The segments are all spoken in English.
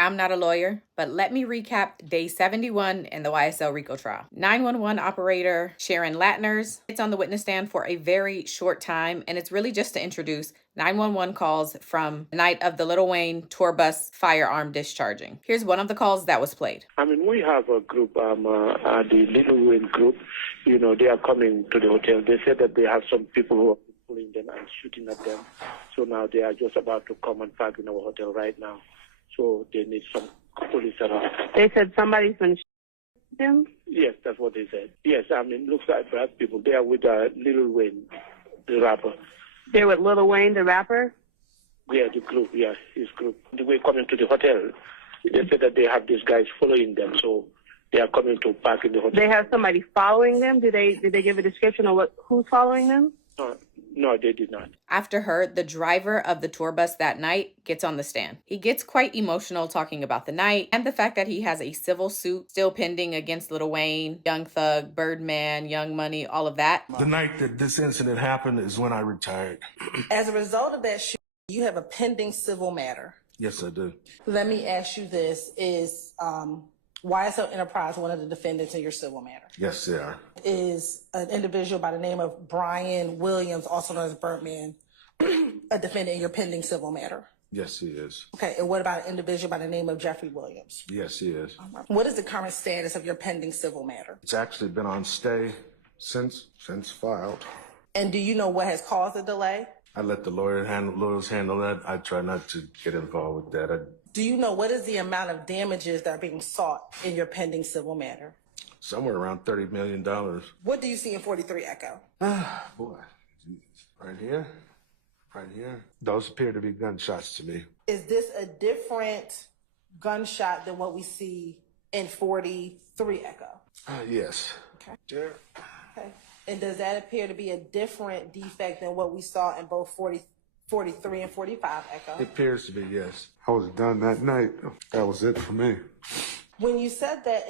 I'm not a lawyer, but let me recap day 71 in the YSL Rico trial. 911 operator Sharon Latners gets on the witness stand for a very short time, and it's really just to introduce 911 calls from the night of the Lil Wayne tour bus firearm discharging. Here's one of the calls that was played. We have a group, the Lil Wayne group. They are coming to the hotel. They said that they have some people who are pulling them and shooting at them. So now they are just about to come and park in our hotel right now. So they need some police around. They said somebody's been shooting them? Yes, that's what they said. Yes, looks like black people. They are with Lil Wayne, the rapper. They're with Lil Wayne, the rapper? Yeah, the group, yeah, his group. They were coming to the hotel. They said that they have these guys following them, so they are coming to park in the hotel. They have somebody following them? Did they give a description of who's following them? No, they did not. After her, the driver of the tour bus that night gets on the stand. He gets quite emotional talking about the night and the fact that he has a civil suit still pending against Lil Wayne, Young Thug, Birdman, Young Money, all of that. The night that this incident happened is when I retired. As a result of that, you have a pending civil matter. Yes, I do. Let me ask you this. Is YSL Enterprise one of the defendants in your civil matter? Yes, they are. Is an individual by the name of Brian Williams, also known as Birdman, a defendant in your pending civil matter? Yes, he is. Okay, and what about an individual by the name of Jeffrey Williams? Yes, he is. What is the current status of your pending civil matter? It's actually been on stay since filed. And do you know what has caused the delay? I let the lawyers handle that. I try not to get involved with that. Do you know what is the amount of damages that are being sought in your pending civil matter? Somewhere around $30 million. What do you see in 43 Echo? Boy, right here, right here. Those appear to be gunshots to me. Is this a different gunshot than what we see in 43 Echo? Yes. Okay. Yeah. Okay. And does that appear to be a different defect than what we saw in both 43 and 45 Echo? It appears to be, yes. I was done that night. That was it for me. When you said that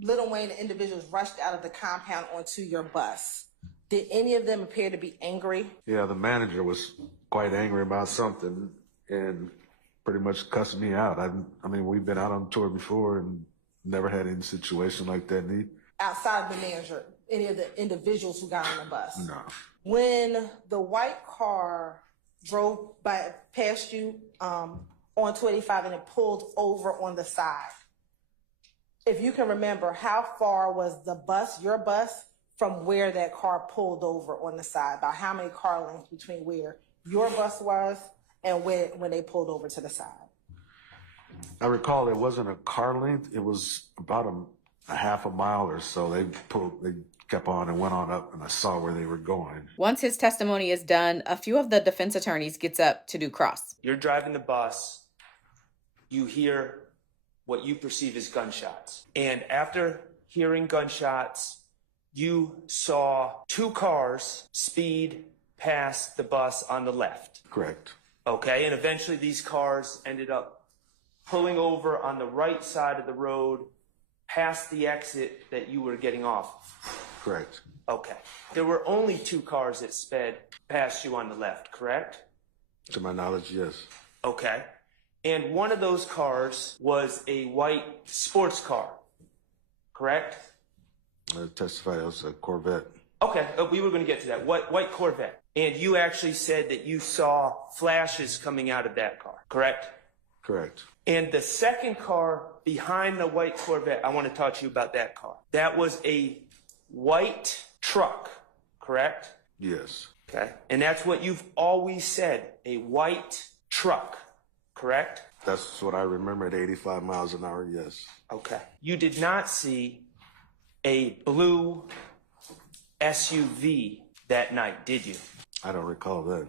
Lil Wayne and individuals rushed out of the compound onto your bus, did any of them appear to be angry? Yeah, the manager was quite angry about something and pretty much cussed me out. We've been out on tour before and never had any situation like that. Outside of the manager, any of the individuals who got on the bus? No. When the white car drove past you on 285 and it pulled over on the side, if you can remember, how far was your bus, from where that car pulled over on the side? About how many car lengths between where your bus was and when they pulled over to the side? I recall it wasn't a car length. It was about a half a mile or so. They kept on and went on up, and I saw where they were going. Once his testimony is done, a few of the defense attorneys gets up to do cross. You're driving the bus. You hear what you perceive as gunshots. And after hearing gunshots, you saw two cars speed past the bus on the left. Correct. Okay, and eventually these cars ended up pulling over on the right side of the road past the exit that you were getting off. Correct. Okay. There were only two cars that sped past you on the left, correct? To my knowledge, yes. Okay. And one of those cars was a white sports car, correct? I testified it was a Corvette. Okay, we were going to get to that. White Corvette. And you actually said that you saw flashes coming out of that car, correct? Correct. And the second car behind the white Corvette, I want to talk to you about that car. That was a white truck, correct? Yes. Okay. And that's what you've always said, a white truck, correct? That's what I remember at 85 miles an hour, yes. Okay. You did not see a blue SUV that night, did you? I don't recall that.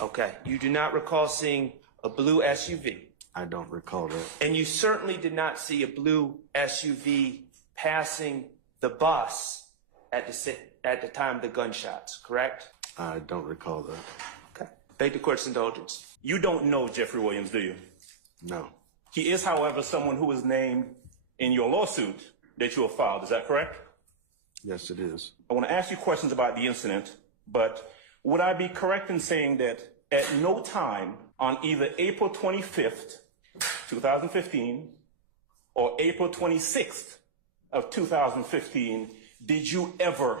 Okay. You do not recall seeing a blue SUV? I don't recall that. And you certainly did not see a blue SUV passing the bus at the time of the gunshots, correct? I don't recall that. Okay. Beg the court's indulgence. You don't know Jeffrey Williams, do you? No. He is, however, someone who was named in your lawsuit that you have filed. Is that correct? Yes, it is. I want to ask you questions about the incident, but would I be correct in saying that at no time on either April 25th 2015 or April 26th of 2015 did you ever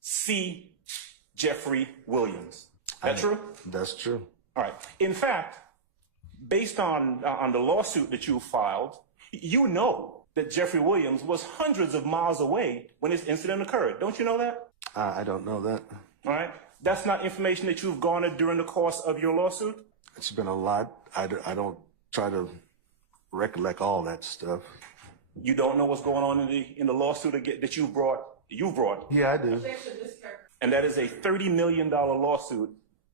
see Jeffrey Williams? That true? That's true. All right. In fact, based on the lawsuit that you filed, you know that Jeffrey Williams was hundreds of miles away when this incident occurred. Don't you know that? I don't know that. All right. That's not information that you've garnered during the course of your lawsuit? It's been a lot. I don't try to recollect all that stuff. You don't know what's going on in the lawsuit that you brought? Yeah, I do. And that is a $30 million lawsuit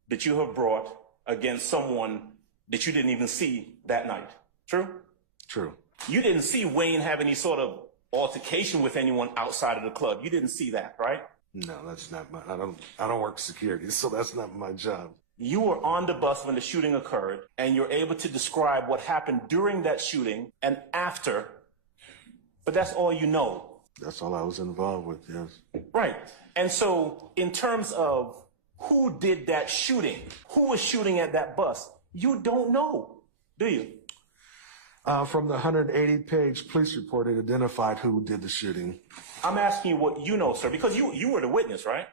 that you have brought against someone that you didn't even see that night. True? True. You didn't see Wayne have any sort of altercation with anyone outside of the club. You didn't see that, right? No, that's not my, I don't work security, so that's not my job. You were on the bus when the shooting occurred, and you're able to describe what happened during that shooting and after, but that's all you know. That's all I was involved with, yes. Right. And so in terms of who did that shooting, who was shooting at that bus, you don't know, do you? From the 180-page police report, it identified who did the shooting. I'm asking you what you know, sir, because you were the witness, right?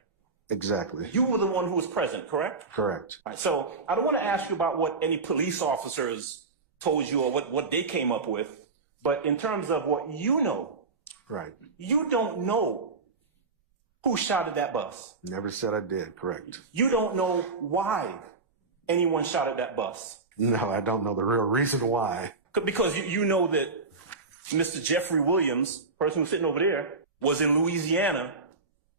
Exactly. You were the one who was present, correct? Correct. All right, so I don't want to ask you about what any police officers told you or what they came up with, but in terms of what you know, Right. you don't know who shot at that bus. Never said I did, correct. You don't know why anyone shot at that bus. No, I don't know the real reason why. Because you know that Mr. Jeffrey Williams, person who's sitting over there, was in Louisiana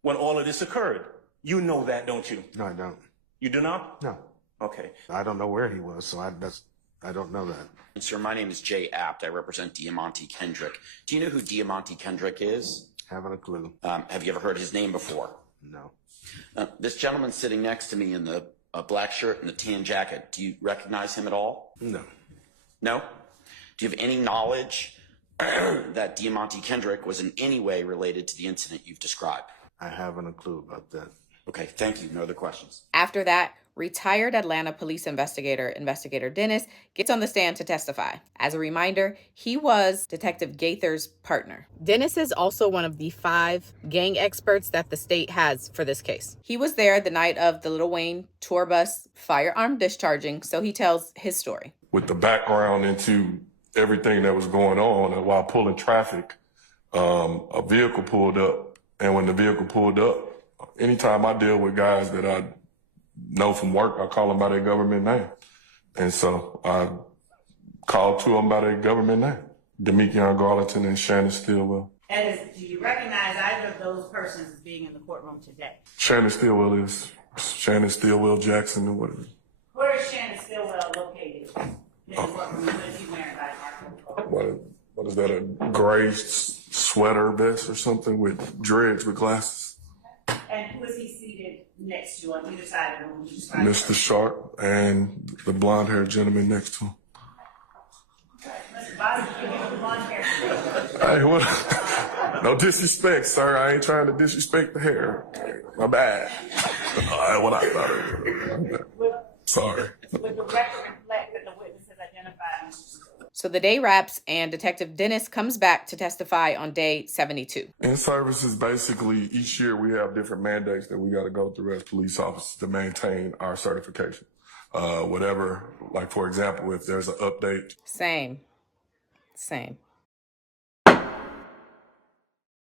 when all of this occurred. You know that, don't you? No, I don't. You do not? No. Okay. I don't know where he was, so I don't know that. Sir, my name is Jay Apt. I represent Diamante Kendrick. Do you know who Diamante Kendrick is? Haven't a clue. Have you ever heard his name before? No. This gentleman sitting next to me in the black shirt and the tan jacket, do you recognize him at all? No. No? Do you have any knowledge that Diamante Kendrick was in any way related to the incident you've described? I haven't a clue about that. Okay, thank you. No other questions. After that, retired Atlanta police investigator Dennis gets on the stand to testify. As a reminder, he was Detective Gaither's partner. Dennis is also one of the 5 gang experts that the state has for this case. He was there the night of the Lil Wayne tour bus firearm discharging, so he tells his story. With the background into everything that was going on, and while pulling traffic, a vehicle pulled up. And when the vehicle pulled up, anytime I deal with guys that I know from work, I call them by their government name. And so I called 2 of them by their government name, Demekion Garlington and Shannon Stillwell. And do you recognize either of those persons as being in the courtroom today? Shannon Stillwell is Shannon Stillwell Jackson or whatever. Where is Shannon Stillwell located in the courtroom? What is he wearing by Marco? What is that, a gray sweater vest or something with dreads with glasses? And who is he seated next to on either side of the room? Mr. Sharp and the blonde-haired gentleman next to him. Mr. Bobby, you give the blonde hair. Hey, what? No disrespect, sir. I ain't trying to disrespect the hair. My bad. What I thought it was. Sorry. Would the record reflect that the witness has identified Mr. So the day wraps and Detective Dennis comes back to testify on day 72. In services, basically, each year we have different mandates that we got to go through as police officers to maintain our certification. Whatever, like for example, if there's an update. Same.